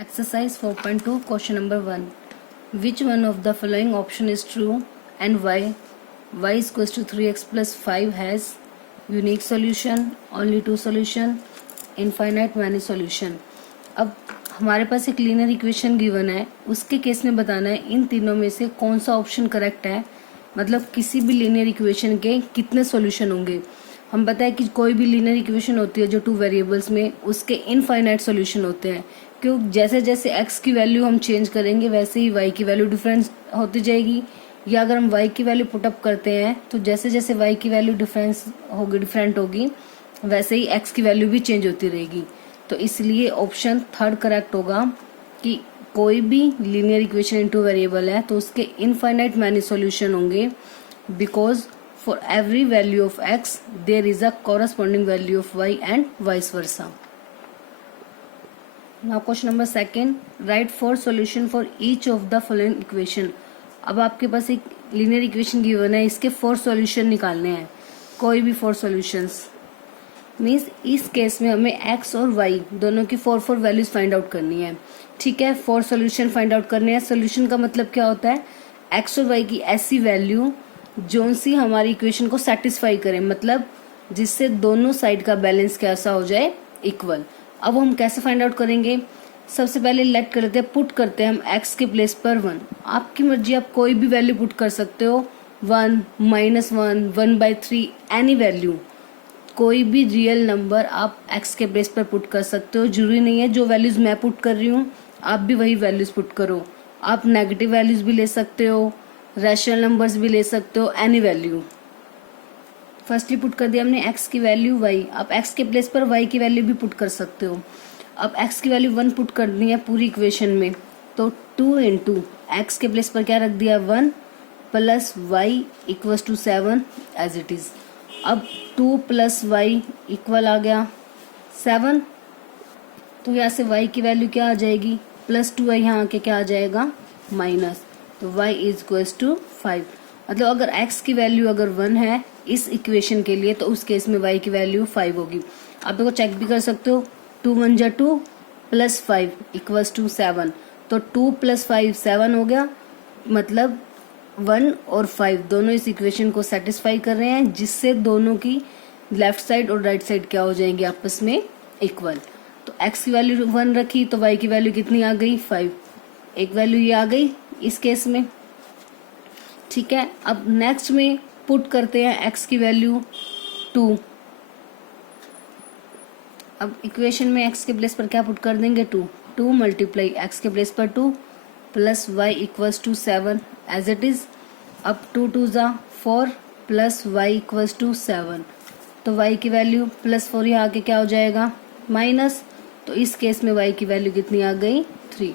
Exercise 4.2 question number 1. Which one of the following option is true and why? Y is equals to 3x plus 5 has unique solution, only two solution, infinite many solution. अब हमारे पास एक linear equation given है, उसके case में बताना है इन तीनों में से कौन सा ऑप्शन करेक्ट है, मतलब किसी भी लीनियर इक्वेशन के कितने सॉल्यूशन होंगे. हम पता है कि कोई भी लीनियर इक्वेशन होती है जो टू वेरिएबल्स में, उसके इनफाइनाइट सॉल्यूशन होते हैं. क्यों? जैसे जैसे x की वैल्यू हम चेंज करेंगे वैसे ही y की वैल्यू डिफरेंस होती जाएगी, या अगर हम y की वैल्यू पुटअप करते हैं तो जैसे जैसे y की वैल्यू डिफरेंट होगी वैसे ही x की वैल्यू भी चेंज होती रहेगी. तो इसलिए ऑप्शन थर्ड करेक्ट होगा कि कोई भी लीनियर इक्वेशन इनटू वेरिएबल है तो उसके इनफाइनाइट मैनी सॉल्यूशन होंगे, because for every value of x there is a corresponding value of y and vice versa. Now question number 2. Write 4 solution for each of the following equation. अब आपके पास एक linear equation given है, इसके 4 solution निकालने हैं, कोई भी 4 solutions. Means इस केस में हमें x और y दोनों की 4 वैल्यूज फाइंड आउट करनी है. ठीक है, 4 सॉल्यूशन फाइंड आउट करने हैं. सॉल्यूशन का मतलब क्या होता है? x और y की ऐसी वैल्यू जो सी हमारी इक्वेशन को सेटिस्फाई करें, मतलब जिससे दोनों साइड का बैलेंस कैसा हो जाए, इक्वल. अब हम कैसे फाइंड आउट करेंगे? सबसे पहले लेट कर लेते हैं, पुट करते हैं हम x के प्लेस पर 1. आपकी मर्जी, आप कोई भी वैल्यू पुट कर सकते हो, 1, -1, 1/3, एनी वैल्यू, कोई भी रियल नंबर आप x के प्लेस पर पुट कर सकते हो. जरूरी नहीं है जो वैल्यूज मैं पुट कर रही हूँ आप भी वही वैल्यूज पुट करो. आप नेगेटिव वैल्यूज भी ले सकते हो, रैशनल नंबर्स भी ले सकते हो, एनी वैल्यू. फर्स्टली पुट कर दिया हमने x की वैल्यू y. आप x के प्लेस पर y की वैल्यू भी पुट कर सकते हो. अब x की वैल्यू 1 पुट करनी है पूरी इक्वेशन में, तो 2 इंटू x के प्लेस पर क्या रख दिया, 1 plus y equals to 7 as it is. अब 2 प्लस y इक्वल आ गया 7, तो यहाँ से y की वैल्यू क्या आ जाएगी, +2 है, यहाँ आके क्या आ जाएगा, माइनस. तो y इज इक्वल्स टू 5. मतलब अगर x की वैल्यू अगर 1 है इस इक्वेशन के लिए तो उस केस में y की वैल्यू 5 होगी. आप देखो चेक भी कर सकते हो, 2 1 जा 2 प्लस 5 इक्वल्स टू 7. तो 2 प्लस 5 7 हो गया, मतलब 1 और 5 दोनों इस इक्वेशन को सेटिस्फाई कर रहे हैं, जिससे दोनों की लेफ्ट साइड और राइट साइड क्या हो जाएंगे, आपस में इक्वल. तो x की वैल्यू 1 रखी तो y की वैल्यू कितनी आ गई, 5. एक वैल्यू ये आ गई इस केस में. ठीक है, अब नेक्स्ट में पुट करते हैं x की वैल्यू 2. अब इक्वेशन में x के प्लेस पर क्या पुट कर देंगे, 2 मल्टीप्लाई x के प्लेस पर 2 plus y equals to 7 as it is. अब 2 2 जा 4 प्लस y इक्वल्स टू 7. तो y की वैल्यू +4 यहाँ आके क्या हो जाएगा, माइनस. तो इस केस में y की वैल्यू कितनी आ गई, 3.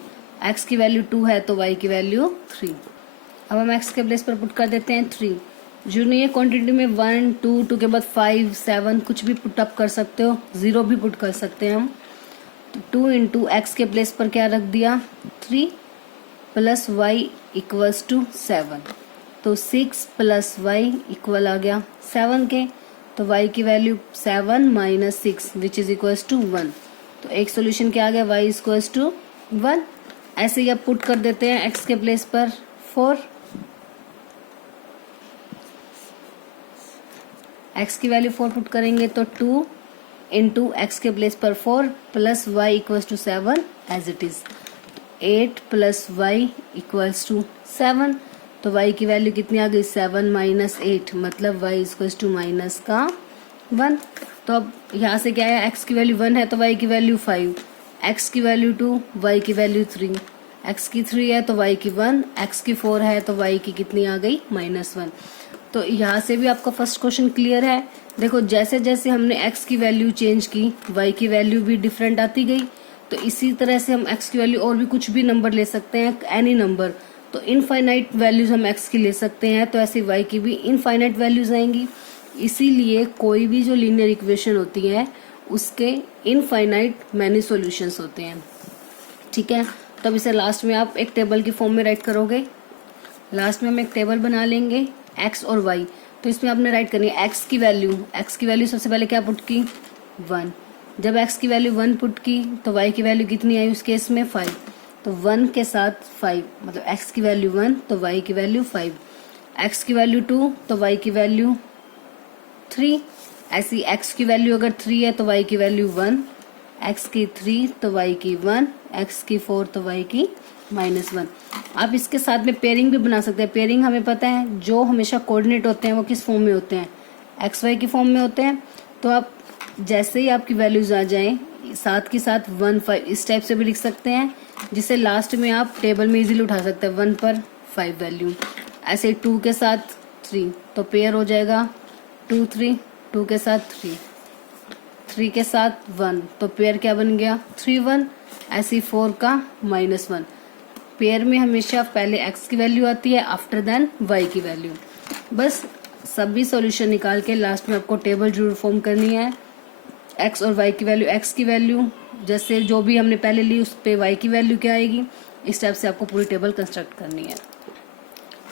x की वैल्यू 2 है तो y की वैल्यू 3. अब हम x के प्लेस पर पुट कर देते हैं 3. जो नहीं है क्वांटिटी में 1 2 के बाद 5 7 कुछ भी पुट अप कर सकते हो, 0 भी पुट कर सकते हैं हम. तो 2 इंटू एक्स के प्लेस पर क्या रख दिया, 3 प्लस वाई इक्वल्स टू 7. तो 6 प्लस वाई इक्वल आ गया 7 के. तो y की value 7 minus 6 which is equals to 1. तो एक सोल्यूशन क्या आ गया, y इक्वल्स टू 1. ऐसे ही अब पुट कर देते हैं x के प्लेस पर 4. x की वैल्यू 4 पुट करेंगे तो 2 इंटू एक्स के प्लेस पर 4 plus y equals to 7 as it is. 8 plus y equals to 7. तो y की वैल्यू कितनी आ गई, 7 माइनस 8, मतलब y इक्वल्स टू माइनस का 1. तो अब यहाँ से क्या है, x की वैल्यू 1 है तो y की वैल्यू 5, x की वैल्यू 2, y की वैल्यू 3, x की 3 है तो y की 1, x की 4 है तो y की कितनी आ गई, -1. तो यहाँ से भी आपका फर्स्ट क्वेश्चन क्लियर है. देखो जैसे जैसे हमने x की वैल्यू चेंज की y की वैल्यू भी डिफरेंट आती गई. तो इसी तरह से हम x की वैल्यू और भी कुछ भी नंबर ले सकते हैं, एनी नंबर. तो इनफाइनाइट वैल्यूज हम x की ले सकते हैं, तो ऐसे y की भी इनफाइनाइट वैल्यूज आएंगी. इसीलिए कोई भी जो लीनियर इक्वेशन होती है उसके इनफाइनाइट मैनी सॉल्यूशंस होते हैं. ठीक है, तो अब इसे लास्ट में आप एक टेबल की फॉर्म में राइट करोगे. लास्ट में हम एक टेबल बना लेंगे x और y. तो इसमें आपने राइट करनी है x की वैल्यू सबसे पहले क्या पुट की, 1. जब x की वैल्यू 1 पुट की तो y की वैल्यू कितनी आई उस केस में 5, तो 1 के साथ 5 मतलब x की वैल्यू 1 तो y की वैल्यू 5, x की वैल्यू 2 तो y की वैल्यू 3, ऐसी x की वैल्यू अगर 3 है तो y की वैल्यू 1, x की 3 तो y की 1, x की 4 तो y की -1। आप इसके साथ में पेयरिंग भी बना सकते हैं। पेयरिंग हमें पता है जो हमेशा कोऑर्डिनेट होते हैं वो किस फॉर्म में होते हैं, एक्स वाई की फॉर्म में होते हैं। तो आप जैसे ही आपकी वैल्यूज आ जाएं साथ के साथ 1 5 इस टाइप से भी लिख सकते हैं, जिसे लास्ट में आप टेबल में इजीली उठा सकते हैं 1 पर 5 वैल्यू। ऐसे 2 के साथ 3 तो पेयर हो जाएगा 2 3, 2 के साथ 3, 3 के साथ 1 तो पेयर क्या बन गया 3 1, ऐसे 4 का -1। पेयर में हमेशा पहले x की वैल्यू आती है आफ्टर देन y की वैल्यू। बस सभी सॉल्यूशन निकाल के लास्ट में आपको टेबल जरूर फॉर्म करनी है। x और y की वैल्यू, x की वैल्यू जैसे जो भी हमने पहले ली उस पे y की वैल्यू क्या आएगी, इस टाइप से आपको पूरी टेबल कंस्ट्रक्ट करनी है।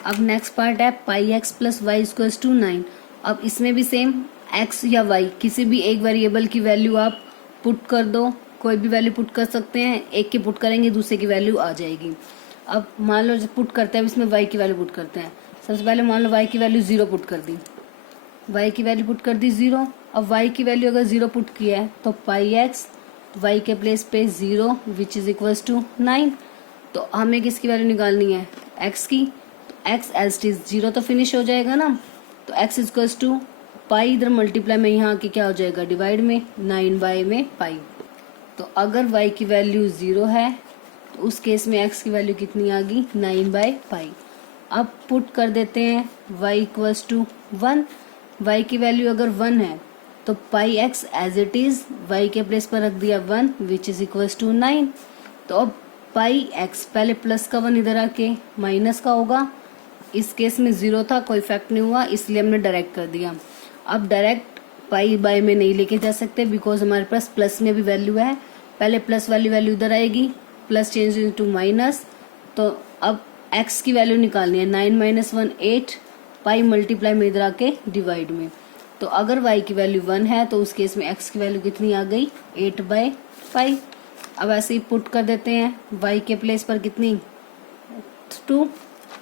अब नेक्स्ट पार्ट है pi x plus y equals to 9। अब इसमें भी सेम x या y किसी भी एक वेरिएबल की वैल्यू आप पुट कर दो, कोई भी वैल्यू पुट कर सकते हैं, एक की पुट करेंगे दूसरे की वैल्यू आ जाएगी। अब मान लो जब पुट करते हैं इसमें y की वैल्यू पुट करते हैं। सबसे पहले मान लो y की वैल्यू 0 पुट कर दी, y की वैल्यू पुट कर दी 0। अब y की वैल्यू अगर 0 पुट किया है तो पाई एक्स y के प्लेस पे 0 विच इज इक्वल्स टू 9। तो हमें किसकी वैल्यू निकालनी है x की, तो x एज इट इज 0 तो फिनिश हो जाएगा ना, तो x इक्वल्स टू पाई इधर मल्टीप्लाई में यहाँ आके क्या हो जाएगा डिवाइड में 9 में पाई। तो अगर y की वैल्यू 0 है तो उस केस में x की वैल्यू कितनी आ गई 9/पाई। अब पुट कर देते हैं y इक्वल्स टू 1, y की वैल्यू अगर 1 है तो पाई x as it is y के प्लेस पर रख दिया 1 विच इज इक्वल्स टू 9। तो अब पाई x पहले प्लस का 1 इधर आके माइनस का होगा, इस केस में 0 था कोई इफेक्ट नहीं हुआ इसलिए हमने डायरेक्ट कर दिया। अब डायरेक्ट पाई बाय में नहीं लेके जा सकते बिकॉज हमारे पास प्लस में भी वैल्यू है, पहले प्लस वाली वैल्यू इधर आएगी, प्लस चेंज इनटू माइनस। तो अब x की वैल्यू निकालनी है 9 - 1 8, पाई मल्टीप्लाई में इधर आके डिवाइड में। तो अगर y की वैल्यू 1 है तो उस केस में x की वैल्यू कितनी आ गई 8/पाई। अब ऐसे ही पुट कर देते हैं y के प्लेस पर कितनी 2।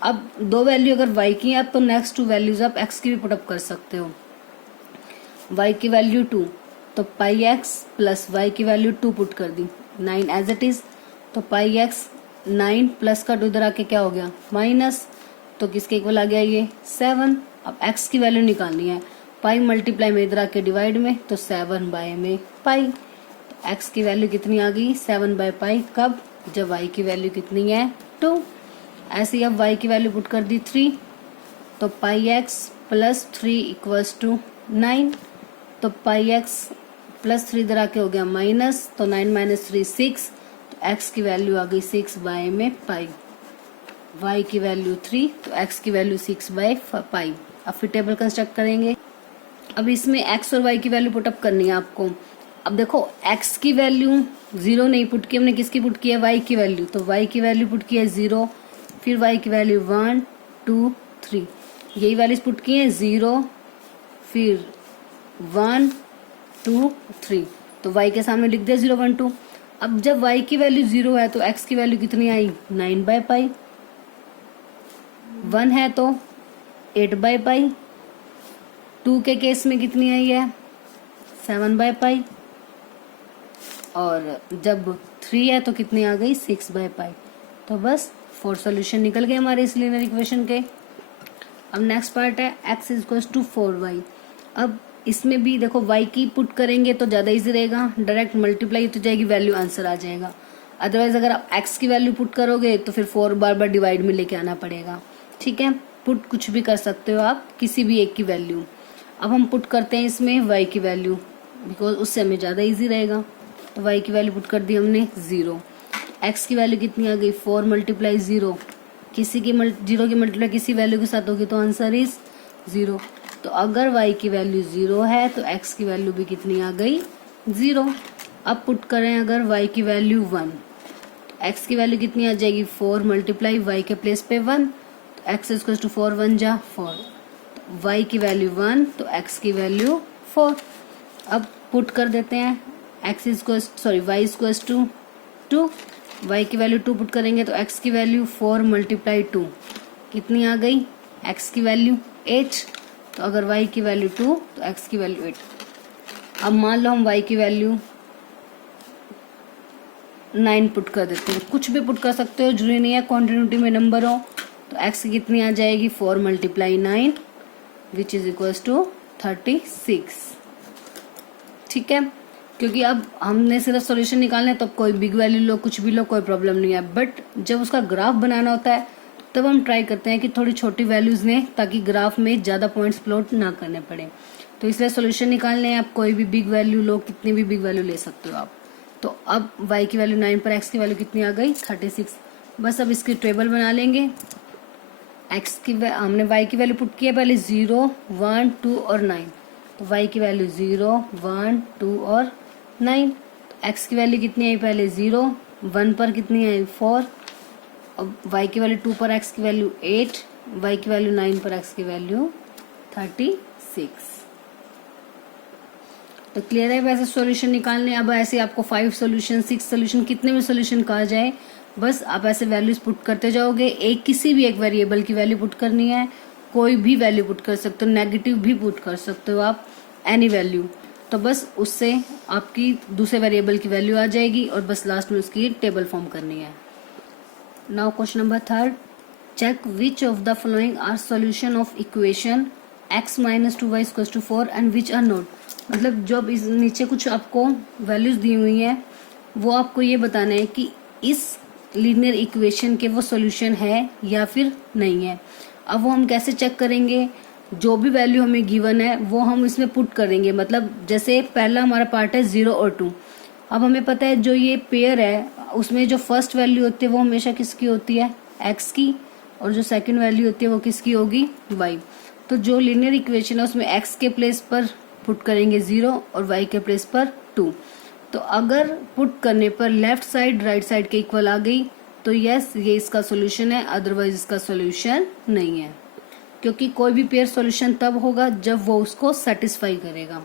अब दो वैल्यू अगर y की है तो नेक्स्ट 2 वैल्यूज आप x की भी पुटअप कर सकते हो। y की वैल्यू 2 तो पाई x प्लस y की वैल्यू 2 पुट कर दी 9 एज इट इज, तो पाई x 9 प्लस का 2 इधर आके क्या हो गया माइनस, तो किसके इक्वल आ गया ये 7। अब x की वैल्यू निकालनी है, पाई मल्टीप्लाई में इधर आके डिवाइड में तो 7 में पाई। तो x की वैल्यू कितनी आ गई 7/पाई, कब जब y की वैल्यू कितनी है 2। ऐसे ही अब y की वैल्यू पुट कर दी 3, तो पाई x प्लस 3 इक्वल्स टू 9। तो पाई x प्लस 3 इधर आके हो गया माइनस, तो 9 - 3 6, तो x की वैल्यू आ गई 6 में पाई। y की वैल्यू 3 तो x की वैल्यू 6/पाई। अब फिर टेबल कंस्ट्रक्ट करेंगे। अब इसमें x और y की वैल्यू पुटअप करनी है आपको। अब देखो x की वैल्यू 0 नहीं पुट की हमने, किसकी पुट की है y की वैल्यू, तो y की वैल्यू पुट की है 0, फिर y की वैल्यू 1 2 3, यही वैल्यूज पुट की है 0 फिर 1 2 3, तो y के सामने लिख दिया 0 1 2। अब जब y की वैल्यू 0 है तो x की वैल्यू कितनी आई 9/पाई, 1 है तो 8/पाई, 2 के केस में कितनी आई है 7/पाई, और जब 3 है तो कितनी आ गई 6/पाई। तो बस 4 सॉल्यूशन निकल गए हमारे इस लीनियर इक्वेशन के। अब नेक्स्ट पार्ट है x इक्वल्स टू 4y। अब इसमें भी देखो y की पुट करेंगे तो ज़्यादा इजी रहेगा, डायरेक्ट मल्टीप्लाई तो जाएगी वैल्यू आंसर आ जाएगा। अदरवाइज अगर आप x की वैल्यू पुट करोगे तो फिर 4 बार बार डिवाइड में लेके आना पड़ेगा। ठीक है, पुट कुछ भी कर सकते हो आप, किसी भी एक की वैल्यू। अब हम पुट करते हैं इसमें y की वैल्यू बिकॉज उससे हमें ज़्यादा ईजी रहेगा। तो y की वैल्यू पुट कर दी हमने 0, x की वैल्यू कितनी आ गई 4 × 0, किसी की 0 की मल्टीप्लाई किसी वैल्यू के साथ होगी तो आंसर इज 0। तो अगर y की वैल्यू 0 है तो x की वैल्यू भी कितनी आ गई 0। अब पुट करें अगर y की वैल्यू 1, तो x की वैल्यू कितनी आ जाएगी 4 × y के प्लेस पे 1, तो x इक्वल टू 4 1 जा 4, तो y की वैल्यू 1 तो x की वैल्यू 4। अब पुट कर देते हैं x is sorry y is two 2, y की वैल्यू 2 पुट करेंगे तो एक्स की वैल्यू 4 मल्टीप्लाई 2 कितनी आ गई, एक्स की वैल्यू 8। तो अगर वाई की वैल्यू 2 तो एक्स की वैल्यू 8। अब मान लो हम वाई की वैल्यू 9 पुट कर देते हैं, कुछ भी पुट कर सकते हो, जरूरी नहीं है कॉन्टिन्यूटी में नंबर हो। तो एक्स की कितनी आ जाएगी 4 multiply 9 which is equals to 36। ठीक है, क्योंकि अब हमने सिर्फ सॉल्यूशन निकालना है तो कोई बिग वैल्यू लो, कुछ भी लो, कोई प्रॉब्लम नहीं है। बट जब उसका ग्राफ बनाना होता है तब हम ट्राई करते हैं कि थोड़ी छोटी वैल्यूज लें ताकि ग्राफ में ज़्यादा पॉइंट्स प्लॉट ना करने पड़े। तो इसलिए सॉल्यूशन निकालने हैं, आप कोई भी बिग वैल्यू लो, कितनी भी बिग वैल्यू ले सकते हो आप। तो अब y की वैल्यू 9 पर x की वैल्यू कितनी आ गई 36। बस अब इसकी टेबल बना लेंगे। x की हमने y की वैल्यू पुट की है पहले 0, 1, 2 और 9। तो y की वैल्यू 0, 1, 2 और 9। तो x की वैल्यू कितनी आई पहले 0, 1 पर कितनी आई 4। अब y की वैल्यू 2 पर x की वैल्यू 8, y की वैल्यू 9 पर x की वैल्यू 36। तो क्लियर है वैसे सॉल्यूशन निकालने। अब ऐसे आपको 5 सॉल्यूशन 6 सॉल्यूशन कितने भी सॉल्यूशन कहा जाए, बस आप ऐसे वैल्यूज पुट करते जाओगे। किसी भी एक वेरिएबल की वैल्यू पुट करनी है, कोई भी वैल्यू पुट कर सकते हो, नेगेटिव भी पुट कर सकते हो आप, एनी वैल्यू। तो बस उससे आपकी दूसरे वेरिएबल की वैल्यू आ जाएगी और बस लास्ट में उसकी टेबल फॉर्म करनी है। Now question number 3, check which of the following are solution of equation x minus 2y equals to 4 and which are not. मतलब जो इस नीचे कुछ आपको वैल्यूज दी हुई हैं वो आपको ये बताना है कि इस लीनियर इक्वेशन के वो सॉल्यूशन है या फिर नहीं है। अब वो हम कैसे चेक करेंगे, जो भी वैल्यू हमें गिवन है वो हम इसमें पुट करेंगे। मतलब जैसे पहला हमारा पार्ट है 0 और 2। अब हमें पता है जो ये पेयर है उसमें जो फर्स्ट वैल्यू होती है वो हमेशा किसकी होती है, x की, और जो सेकंड वैल्यू होती है वो किसकी होगी, y। तो जो लीनियर इक्वेशन है उसमें x के प्लेस पर पुट करेंगे 0 और y के प्लेस पर 2। तो अगर पुट करने पर लेफ्ट साइड राइट साइड के इक्वल आ गई तो यस ये इसका सॉल्यूशन है, अदरवाइज इसका सॉल्यूशन नहीं है। क्योंकि कोई भी पेयर सॉल्यूशन तब होगा जब वो उसको सेटिस्फाई करेगा।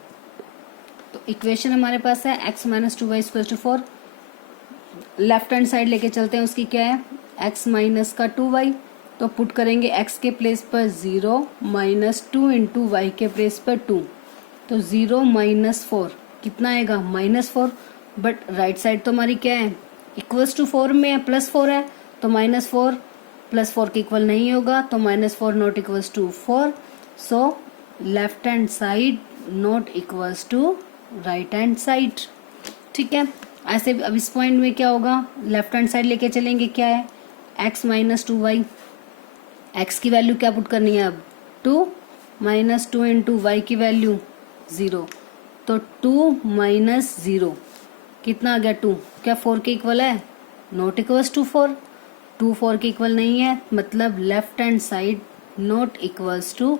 तो इक्वेशन हमारे पास है x minus 2y equal to 4। Left hand side लेके चलते हैं, उसकी क्या है x माइनस का 2y। तो पुट करेंगे x के प्लेस पर 0 माइनस 2 इंटू वाई के प्लेस पर 2। तो 0 माइनस 4 कितना आएगा -4। बट राइट साइड तो हमारी क्या है इक्वल्स टू 4 में है, +4 है। तो -4 प्लस 4 के इक्वल नहीं होगा, तो -4 not equals to 4। So left hand side not equals to right hand side. ठीक है, ऐसे अब इस पॉइंट में क्या होगा, लेफ्ट हैंड साइड लेके चलेंगे, क्या है x माइनस 2y। x की वैल्यू क्या पुट करनी है अब 2 माइनस 2 इंटू वाई की वैल्यू 0। तो 2 माइनस 0 कितना आ गया 2। क्या 4 के इक्वल है, नॉट इक्वल्स टू 4। 2 4 के इक्वल नहीं है, मतलब left hand side not equals to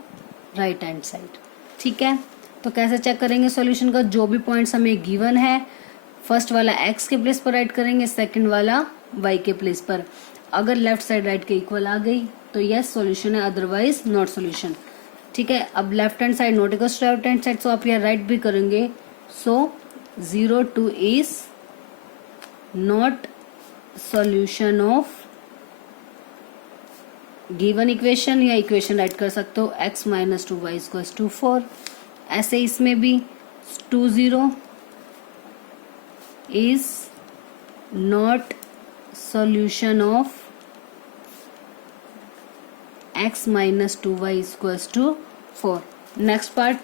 right hand side. ठीक है, तो कैसे चेक करेंगे सॉल्यूशन का, जो भी पॉइंट्स हमें गिवन है फर्स्ट वाला x के प्लेस पर राइट करेंगे, सेकंड वाला y के प्लेस पर। अगर लेफ्ट साइड राइट के इक्वल आ गई तो यस सॉल्यूशन है, अदरवाइज नॉट सॉल्यूशन। ठीक है, अब left hand side not equals to right hand side, so आप यहाँ राइट भी करेंगे। So 0 2 is not solution of given equation, या इक्वेशन राइट कर सकते हो x minus 2y equals to 4। ऐसे इसमें भी 2 0 is not solution of x minus 2y equals to 4। Next part,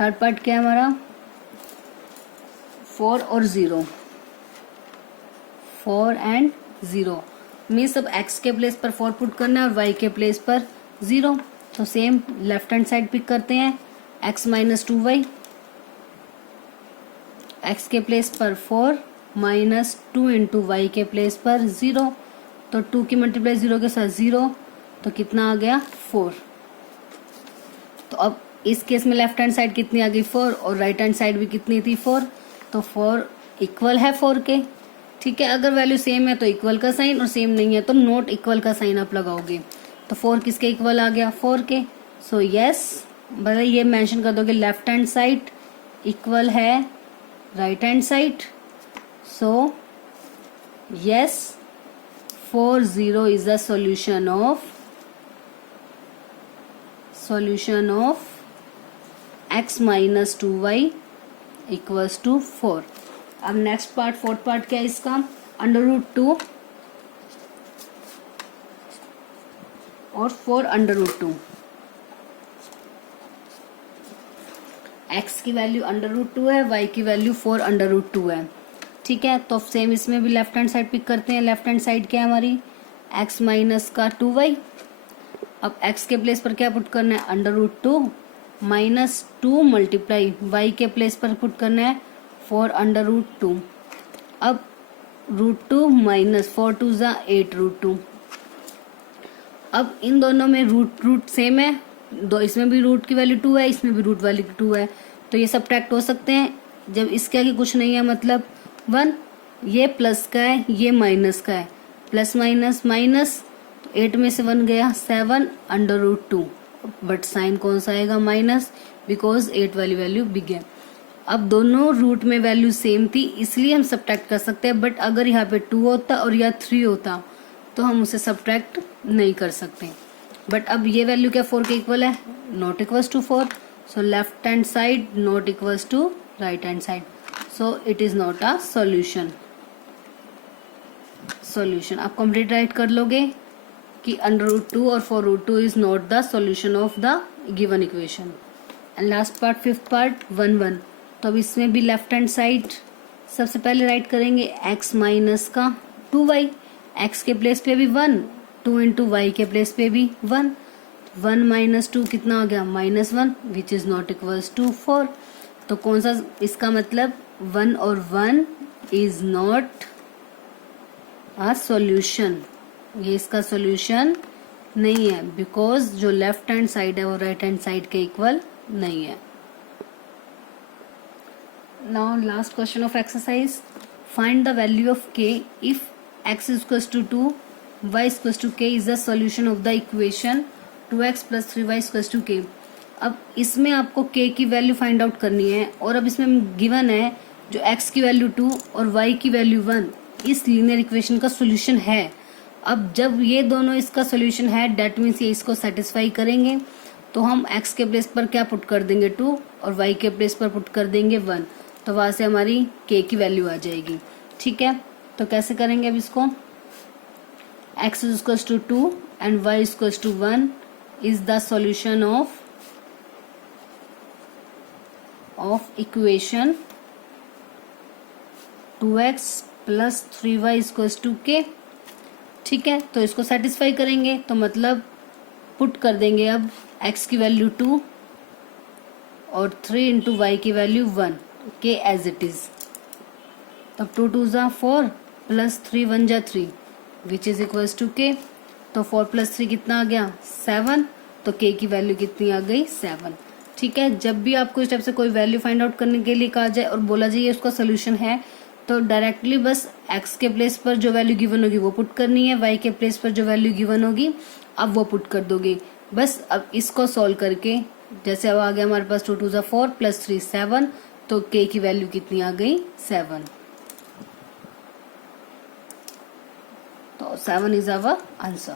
third part क्या है हमारा 4 और 0, 4 एंड 0 मीन्स अब x के प्लेस पर 4 पुट करना है और y के प्लेस पर 0। तो same left hand side pick करते हैं, x माइनस 2y, x के प्लेस पर 4 माइनस 2 इंटू वाई के प्लेस पर 0। तो 2 की मल्टीप्लाई 0 के साथ 0, तो कितना आ गया 4। तो अब इस केस में लेफ्ट हैंड साइड कितनी आ गई 4 और राइट हैंड साइड भी कितनी थी 4। तो 4 इक्वल है 4 के। ठीक है, अगर वैल्यू सेम है तो इक्वल का साइन, और सेम नहीं है तो नॉट इक्वल का साइन आप लगाओगे। तो 4 किसके इक्वल आ गया 4 के। सो यस, मतलब ये मेंशन कर दोगे लेफ्ट हैंड साइड इक्वल है right hand side. So yes, 4 0 is the solution of x minus 2y equals to 4. अब नेक्स्ट पार्ट, फोर्थ पार्ट क्या है इसका, √2 और 4 √2. x की वैल्यू √2 है, y की वैल्यू 4 √2 है. ठीक है, तो सेम इसमें भी लेफ्ट हैंड साइड पिक करते हैं. लेफ्ट हैंड साइड क्या है हमारी, x माइनस का 2y. अब x के प्लेस पर क्या पुट करना है, √2 माइनस 2 मल्टीप्लाई y के प्लेस पर पुट करना है 4 √2. अब √2 माइनस 4 2 ज़ा 8 √2. अब इन दोनों में रूट सेम है, दो इसमें भी रूट की वैल्यू 2 है, इसमें भी रूट वैल्यू 2 है, तो ये सब्ट्रैक्ट हो सकते हैं. जब इसके आगे कुछ नहीं है मतलब 1, ये प्लस का है, ये माइनस का है, प्लस माइनस माइनस, तो 8 में से 1 गया 7 √2. बट साइन कौन सा आएगा, माइनस, बिकॉज 8 वाली वैल्यू बिग है. अब दोनों रूट में वैल्यू सेम थी इसलिए हम सब्ट्रैक्ट कर सकते हैं. बट अगर यहाँ पे 2 होता और या 3 होता तो हम उसे सब्ट्रैक्ट नहीं कर सकते. बट अब ये वैल्यू क्या 4 के इक्वल है, not equals to 4. So left hand side not equals to right hand side. So it is not a solution. आप कंप्लीट राइट कर लोगे कि √2 और 4 √2 is not the solution of the given equation. And last part, fifth part 1 1. तो अब इसमें भी left hand side सबसे पहले राइट करेंगे x माइनस का 2y. x के प्लेस पे भी 1, 2 इंटू वाई के प्लेस पे भी 1. 1 माइनस 2 कितना आ गया, -1, which is not equals to 4. तो कौन सा इसका मतलब 1 और 1 इज नॉट अ सॉल्यूशन. ये इसका सॉल्यूशन नहीं है बिकॉज जो लेफ्ट हैंड साइड है वो राइट हैंड साइड के इक्वल नहीं है. Now last question of exercise, find the value of k if x is equals to 2, y is equals to k is the solution of the equation 2x plus 3y is equals to k. अब इसमें आपको k की value find out करनी है और अब इसमें given है जो x की वैल्यू 2 और y की वैल्यू 1 इस लीनियर इक्वेशन का सोल्यूशन है. अब जब ये दोनों इसका सोल्यूशन है डेट मीन्स ये इसको सेटिस्फाई करेंगे, तो हम x के प्लेस पर क्या पुट कर देंगे 2 और y के प्लेस पर पुट कर देंगे 1, तो वहां से हमारी k की वैल्यू आ जाएगी. ठीक है, तो कैसे करेंगे अब इसको, x is equals to 2 and y is equals to 1 is the solution of equation 2x plus 3y is equals to k. ठीक है, तो इसको सेटिस्फाई करेंगे तो मतलब पुट कर देंगे अब x की वैल्यू 2 और 3 इंटू वाई की value 1, k as it is. तब 2 2 ज़ा 4 प्लस 3 1 जा 3 which is equals to k. तो 4 प्लस 3 कितना आ गया 7, तो k की वैल्यू कितनी आ गई 7. ठीक है, जब भी आपको इस टाइप से कोई वैल्यू फाइंड आउट करने के लिए कहा जाए और बोला जाए उसका सोल्यूशन है, तो डायरेक्टली बस x के प्लेस पर जो वैल्यू गिवन होगी वो पुट करनी है, y के प्लेस पर जो वैल्यू गिवन होगी अब वो पुट कर दोगे बस. अब इसको सॉल्व करके जैसे अब आ गया हमारे पास 2 2 ज़ा 4 प्लस 3 7, तो k की वैल्यू कितनी आ गई 7. तो 7 is our answer.